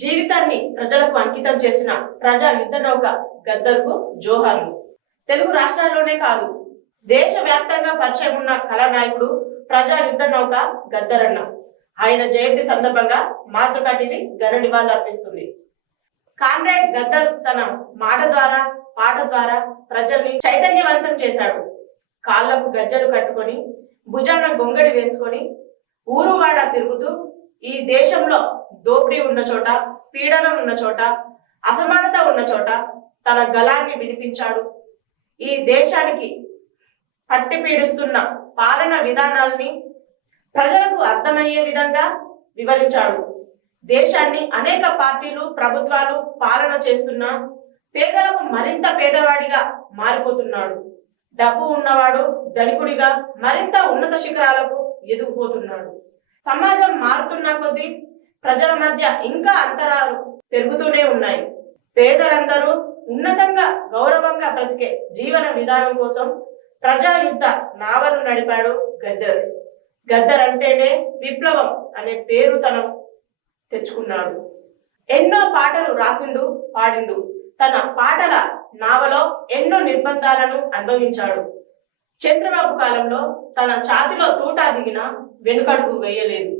జీవితాన్ని ప్రజలకు అంకితం చేసిన ప్రజా యుద్ధ నౌక గద్దర్కు జోహార్లు. తెలుగు రాష్ట్రాల్లోనే కాదు దేశ వ్యాప్తంగా పరిచయం ఉన్న కళానాయకుడు ప్రజా యుద్ధ నౌక గద్దరన్న. ఆయన జయంతి సందర్భంగా మాతృక టీవీ ఘన నివాళులు అర్పిస్తుంది. కామ్రేడ్ గద్దర్ తన మాట ద్వారా పాట ద్వారా ప్రజల్ని చైతన్యవంతం చేశాడు. కాళ్ళకు గజ్జలు కట్టుకొని భుజాన గొంగడి వేసుకొని ఊరువాడ తిరుగుతూ ఈ దేశంలో దోపిడీ ఉన్న చోట పీడనం ఉన్న చోట అసమానత ఉన్న చోట తన గలాన్ని వినిపించాడు. ఈ దేశానికి పట్టి పీడిస్తున్న పాలన విధానాల్ని ప్రజలకు అర్థమయ్యే విధంగా వివరించాడు. దేశాన్ని అనేక పార్టీలు ప్రభుత్వాలు పాలన చేస్తున్నా పేదలకు మరింత పేదవాడిగా మారిపోతున్నాడు. డబ్బు ఉన్నవాడు ధనికుడిగా మరింత ఉన్నత శిఖరాలకు ఎదుగుపోతున్నాడు. సమాజం మారుతున్న కొద్దీ ప్రజల మధ్య ఇంకా అంతరాలు పెరుగుతూనే ఉన్నాయి. పేదలందరూ ఉన్నతంగా గౌరవంగా బ్రతికే జీవన విధానం కోసం ప్రజాయుద్ధ నావలు నడిపాడు గద్దర్. గద్దర్ అంటేనే విప్లవం అనే పేరు తను తెచ్చుకున్నాడు. ఎన్నో పాటలు రాసిండు పాడిండు. తన పాటల నావలో ఎన్నో నిర్బంధాలను అనుభవించాడు. చంద్రబాబు కాలంలో తన ఛాతిలో తూటా దిగిన వెనుకడుగు వేయలేదు.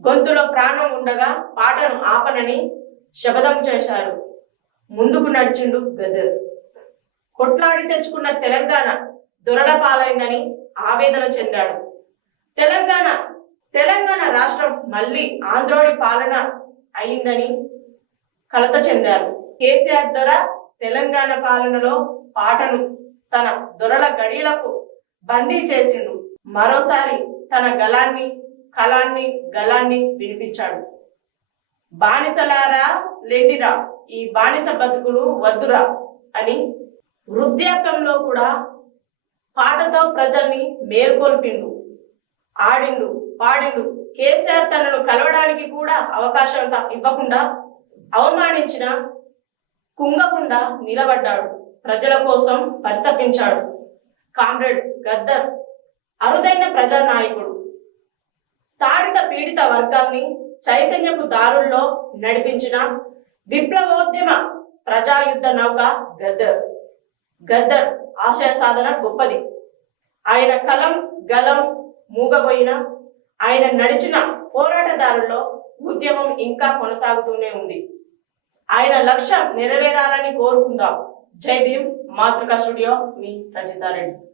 గొంతులో ప్రాణం ఉండగా పాటను ఆపనని శపథం చేశాడు. ముందుకు నడిచిండు గదర్. కొట్లాడి తెచ్చుకున్న తెలంగాణ దొరల పాలైందని ఆవేదన చెందాడు. తెలంగాణ తెలంగాణ రాష్ట్రం మళ్ళీ ఆంధ్రోడి పాలన అయిందని కలత చెందారు. కేసీఆర్ దొర తెలంగాణ పాలనలో పాటను తన దొరల గడిలకు బందీ చేసిండు. మరోసారి తన గలాన్ని కళాన్ని గలాన్ని వినిపించాడు బానిసలారా లేటిరా ఈ బానిస బతుకులు వద్దురా అని వృద్ధాప్యంలో కూడా పాటతో ప్రజల్ని మేల్కొల్పిండు. ఆడిండు పాడిండు. కేసీఆర్ తనను కలవడానికి కూడా అవకాశం ఇవ్వకుండా అవమానించిన కుంగకుండా నిలబడ్డాడు. ప్రజల కోసం పరితపించాడు. కామ్రేడ్ గద్దర్ అరుదైన ప్రజానాయకుడు. తాడిత పీడిత వర్గాల్ని చైతన్యపు దారుల్లో నడిపించిన విప్లవోద్యమ ప్రజాయుద్ధ నౌక గద్దర్. గద్దర్ ఆశయ సాధన గొప్పది. ఆయన కలం గలం మూగబోయిన ఆయన నడిచిన పోరాటదారుల్లో ఉద్యమం ఇంకా కొనసాగుతూనే ఉంది. ఆయన లక్ష్యం నెరవేరాలని కోరుకుందాం. జై భీమ్ మాతృక స్టూడియో మీ రచితారెడ్డి